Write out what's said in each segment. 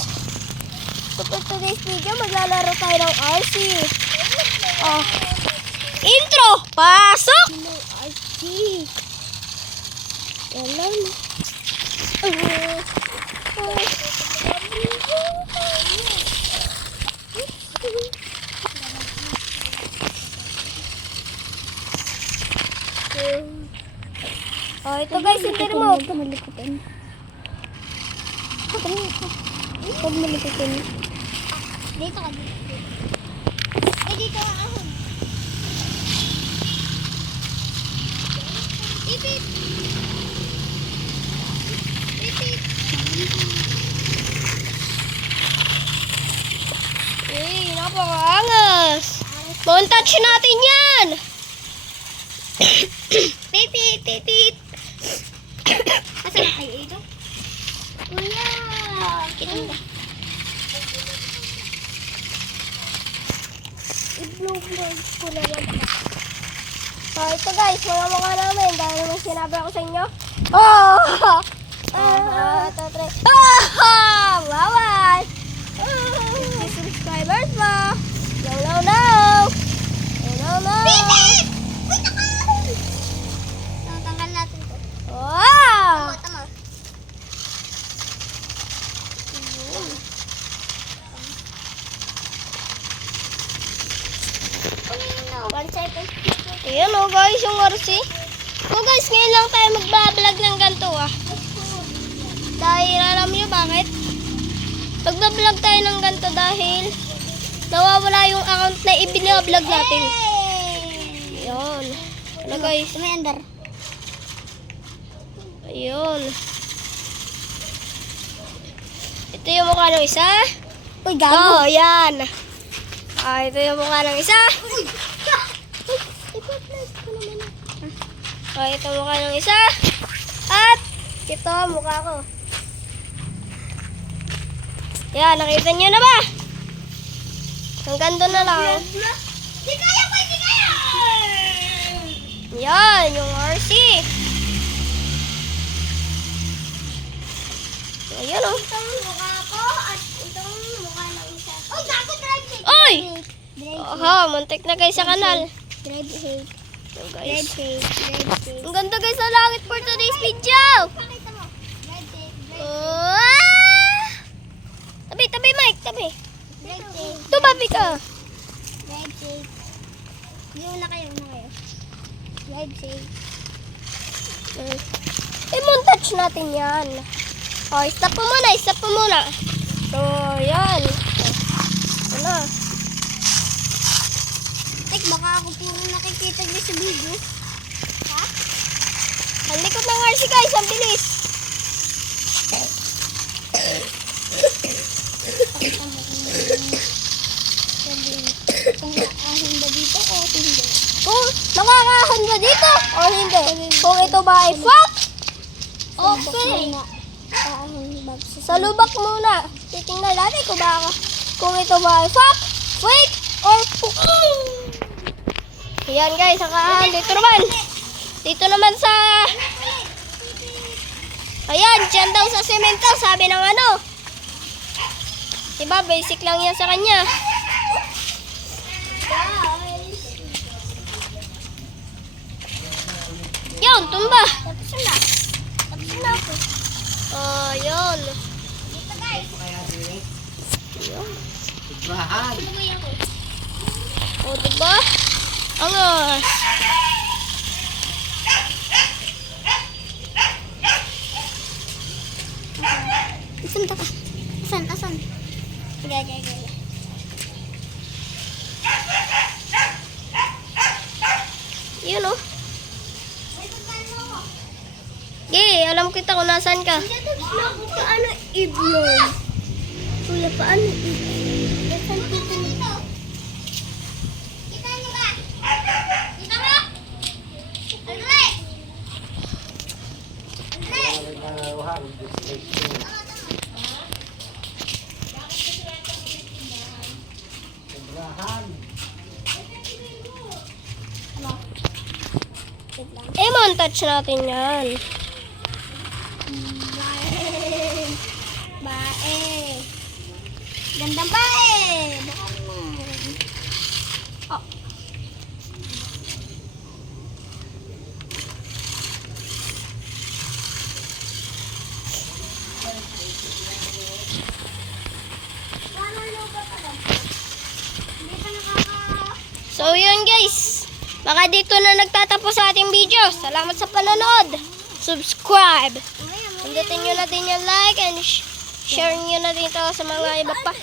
guys. So for today's video, maglalaro tayo ng RC. Oh. Intro! Pasok! RC. Yan lang. Oh, ito guys, yung remote. Malikutin. Huwag malikutin. Dito ka dito. Dito ka ahon. Pipit. Pipit. Eh, napakaangas. Montage natin yan. Pipit, pipit. Asan na kayo ito? Kuya! Kitin ba? I-blue-blue ko na yan. So, ito guys, mga mukha namin. Dahil naman sinabi ako sa inyo. Oh! Ito, try. Oh! Bawal! 50 subscribers pa. No, no, no! No, no, no! Pipit! Tanggal natin ito. Wow! Tama. Ayan o guys, yung RC. So guys, ngayon lang tayo magbablog ng ganito Dahil alam nyo bakit? Magbablog tayo ng ganito dahil nawawala yung account na ibinablog natin. Ayan. Ano guys? May under. Ayun. Ito yung mukha ng isa. Uy, gago. Oh, yan. Ito yung mukha ng isa. Ito mukha ng isa. At ito mukha ko. Yan, nakita nyo na ba? Hanggang doon na lang. Di kaya po, di kaya! Yan, yung RC. Ayan o. Itong mukha ko at itong mukha ng isa. Uy, gago, drive hate. Uy! Aha, muntik na guys sa kanal. Drive hate. So guys. Drive hate. Ang ganda guys sa langit for today's video. Pakita mo. Drive hate. Tabi, tabi Mike, tabi. Drive hate. Tumabi ka. Drive hate. Yung na kayo, Drive hate. I-montage natin yan. Oh, stop po muna, stop po muna. So, yan. Ano? Tek, baka ako puro nakikita niya sa video. Ha? Ang likod ng RC guys, ang bilis. Kung nakakahon ba dito o hindi? Kung nakakahon ba dito o hindi? Kung ito ba ay fuck? Okay. Sa lubak muna. Titingnan natin kung ito ba ay fuck, fake, or poop. Ayan guys, dito naman. Dito naman sa... Ayan, dyan daw sa semento, sabi ng ano. Diba, basic lang yan sa kanya. Yun, tumba. Tapos na. Tapos na ako. Yun. Dito guys. Yun. Dibahan. Diba? Angas. Asan ka? Asan? Gaya. Yun o. Alam kita kung nasan ka. Paano i-vlog? Kuya, paano i-vlog? Nasaan kita nito? Kita niyo ba? Kita mo? Alre! I-montage natin yan. Bae. Gandang bae! Baka naman. Oh. So yun guys, baka dito na nagtatapos sa ating video. Salamat sa panonood. Subscribe. Pindutin nyo na din yung like and share nyo na dito sa mga iba pa.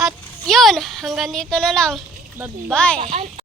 At yun, hanggang dito na lang. Bye-bye.